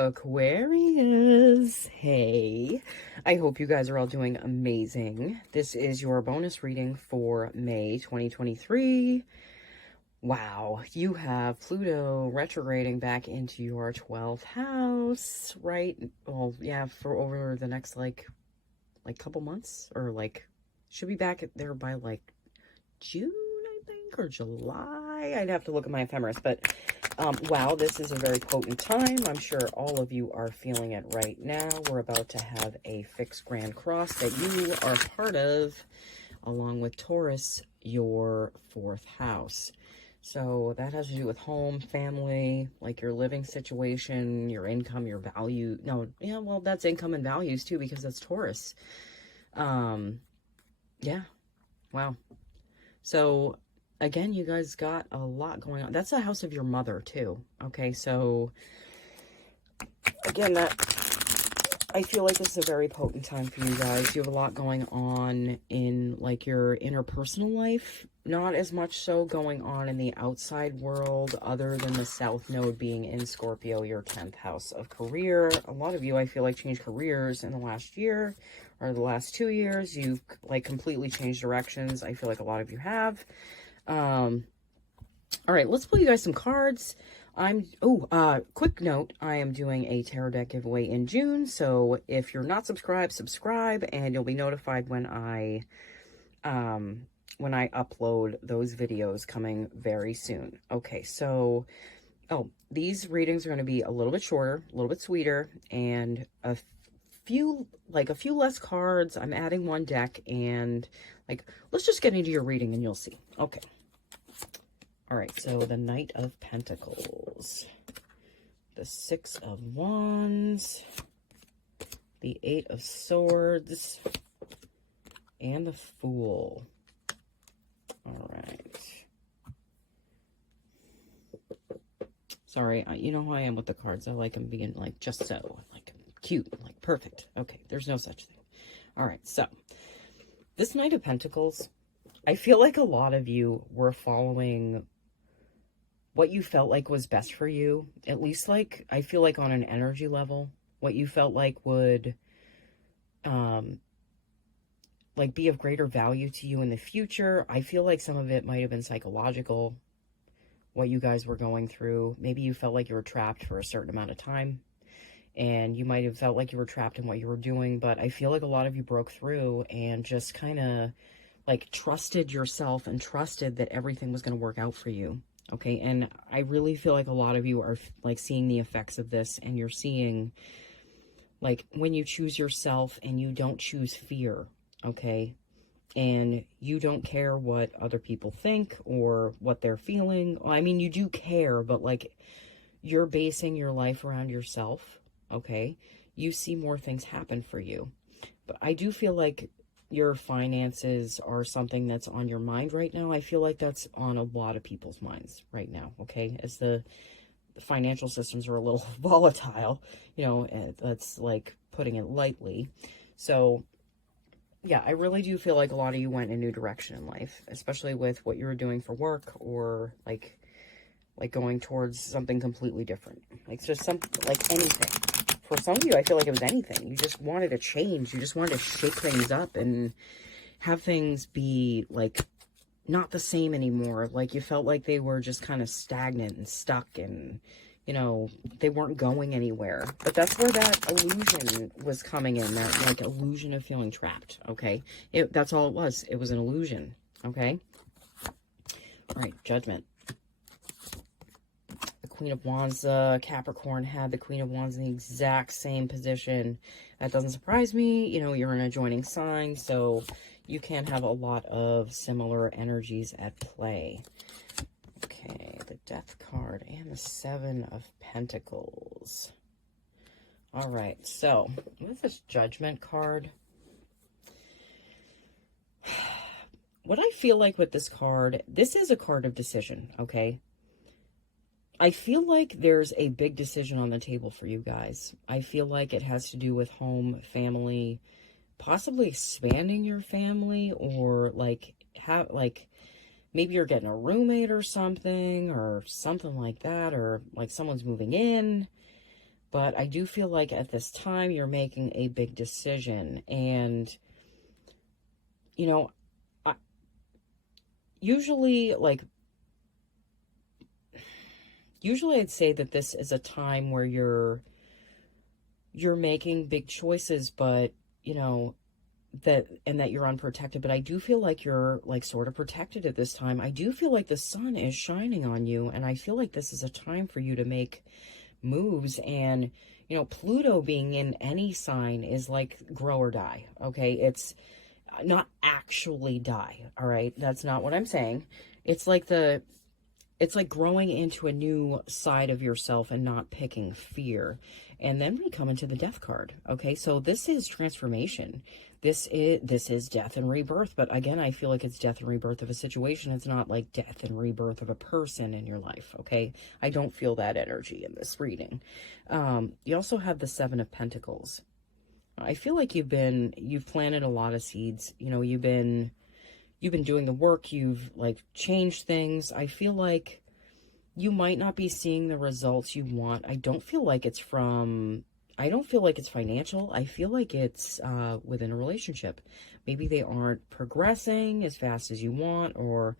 Aquarius, hey, I hope you guys are all doing amazing. This is your bonus reading for May 2023. Wow, you have Pluto retrograding back into your 12th house, right? Well, yeah, for over the next like couple months, or should be back there by June, I think, or July. I'd have to look at my ephemeris, but wow, this is a very potent time. I'm sure all of you are feeling it right now. We're about to have a fixed grand cross that you are part of, along with Taurus, your 4th house. So that has to do with home, family, like your living situation, your income, your value. No, yeah, well, that's income and values too, because that's Taurus. Yeah, wow. So again, you guys got a lot going on. That's the house of your mother too. Okay, so again, I feel like this is a very potent time for you guys. You have a lot going on in your interpersonal life. Not as much so going on in the outside world, other than the South Node being in Scorpio, your 10th house of career. A lot of you, I feel like, changed careers in the last year or the last 2 years. You've completely changed directions. I feel like a lot of you have. All right, let's pull you guys some cards. Quick note, I am doing a tarot deck giveaway in June, so if you're not subscribed, subscribe, and you'll be notified when I upload those videos coming very soon. Okay, so, these readings are going to be a little bit shorter, a little bit sweeter, and a few less cards. I'm adding one deck, and let's just get into your reading and you'll see. Okay. All right, so the Knight of Pentacles, the Six of Wands, the Eight of Swords, and the Fool. All right. Sorry, you know how I am with the cards. I like them being just so, cute, perfect. Okay, there's no such thing. All right, so this Knight of Pentacles, I feel like a lot of you were following what you felt like was best for you, at least I feel like on an energy level, what you felt like would be of greater value to you in the future. I feel like some of it might have been psychological, what you guys were going through. Maybe you felt like you were trapped for a certain amount of time, and you might have felt like you were trapped in what you were doing, but I feel like a lot of you broke through and just kind of trusted yourself and trusted that everything was going to work out for you. Okay, and I really feel like a lot of you are seeing the effects of this, and you're seeing when you choose yourself and you don't choose fear, okay, and you don't care what other people think or what they're feeling. Well, I mean, you do care, but you're basing your life around yourself, okay, you see more things happen for you. But I do feel like your finances are something that's on your mind right now. I feel like that's on a lot of people's minds right now, okay? As the financial systems are a little volatile, that's putting it lightly. So, yeah, I really do feel like a lot of you went in a new direction in life, especially with what you were doing for work, or going towards something completely different. Just anything. For some of you, I feel like it was anything. You just wanted to change. You just wanted to shake things up and have things be not the same anymore. You felt like they were just kind of stagnant and stuck, and they weren't going anywhere. But that's where that illusion was coming in, that illusion of feeling trapped. Okay, that's all it was. It was an illusion. Okay. All right, Judgment. Queen of Wands, Capricorn had the Queen of Wands in the exact same position. That doesn't surprise me. You're in a joining sign, so you can have a lot of similar energies at play. Okay, the Death card and the Seven of Pentacles. All right, so with this Judgment card, what I feel like with this card, this is a card of decision, okay? I feel like there's a big decision on the table for you guys. I feel like it has to do with home, family, possibly expanding your family, or maybe you're getting a roommate or something like that, or someone's moving in. But I do feel like at this time you're making a big decision. And, you know, I, usually, usually I'd say that this is a time where you're making big choices, but, you know, that you're unprotected. But I do feel like you're like sort of protected at this time. I do feel like the sun is shining on you, and I feel like this is a time for you to make moves. And, you know, Pluto being in any sign is like grow or die. Okay, it's not actually die. All right, that's not what I'm saying. It's like it's like growing into a new side of yourself and not picking fear. And then we come into the death card. Okay, so this is transformation. This is death and rebirth. But again, I feel like it's death and rebirth of a situation. It's not like death and rebirth of a person in your life. Okay, I don't feel that energy in this reading. You also have the Seven of Pentacles. I feel like you've planted a lot of seeds. You know, you've been doing the work, you've like changed things. I feel like you might not be seeing the results you want. I don't feel like it's financial. I feel like it's within a relationship. Maybe they aren't progressing as fast as you want, or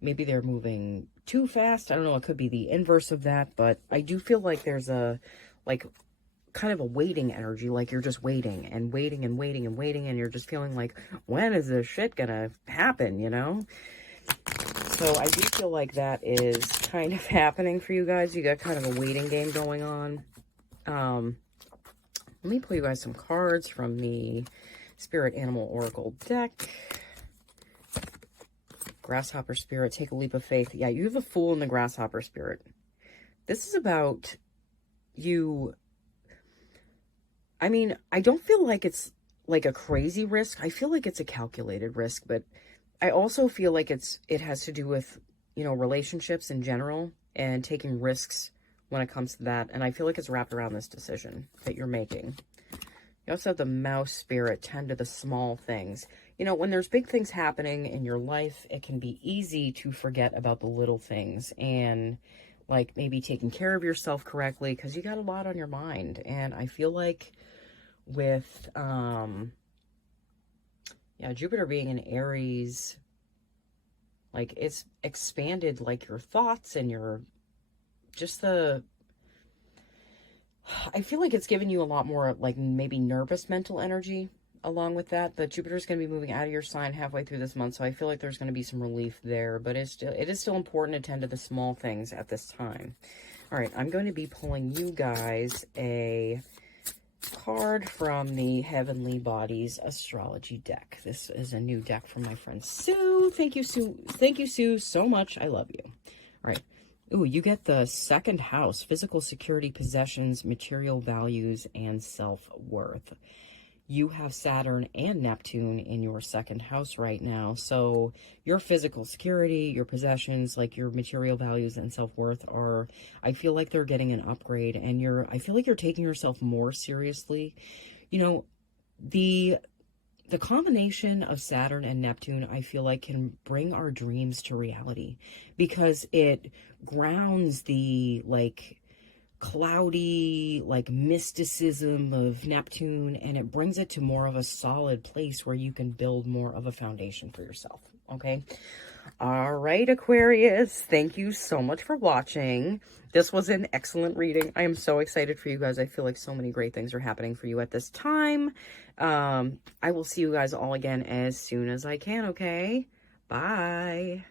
maybe they're moving too fast. I don't know. It could be the inverse of that, but I do feel like there's a kind of a waiting energy, like you're just waiting and waiting and waiting and waiting, and you're just feeling like, when is this shit gonna happen, you know? So I do feel like that is kind of happening for you guys. You got kind of a waiting game going on. Let me pull you guys some cards from the Spirit Animal Oracle deck. Grasshopper Spirit, take a leap of faith. Yeah, you have a Fool in the Grasshopper Spirit. This is about you. I mean, I don't feel like it's like a crazy risk. I feel like it's a calculated risk, but I also feel like it has to do with, you know, relationships in general and taking risks when it comes to that. And I feel like it's wrapped around this decision that you're making. You also have the Mouse Spirit, tend to the small things. You know, when there's big things happening in your life, it can be easy to forget about the little things and like maybe taking care of yourself correctly because you got a lot on your mind. And I feel like with Jupiter being in Aries, like it's expanded like your thoughts and your I feel like it's given you a lot more like maybe nervous mental energy along with that. But Jupiter's going to be moving out of your sign halfway through this month, so I feel like there's going to be some relief there. But it is still important to tend to the small things at this time. All right, I'm going to be pulling you guys a card from the Heavenly Bodies astrology deck. This is a new deck from my friend Sue. Thank you, Sue. Thank you, Sue, so much. I love you. All right. Ooh, you get the second house, physical security, possessions, material values, and self-worth. You have Saturn and Neptune in your second house right now. So your physical security, your possessions, like your material values and self-worth are, I feel like they're getting an upgrade, and I feel like you're taking yourself more seriously. You know, the combination of Saturn and Neptune, I feel like, can bring our dreams to reality because it grounds the like cloudy like mysticism of Neptune, and it brings it to more of a solid place where you can build more of a foundation for yourself. Okay. All right, Aquarius, thank you so much for watching. This was an excellent reading. I am so excited for you guys. I feel like so many great things are happening for you at this time. I will see you guys all again as soon as I can. Okay, bye.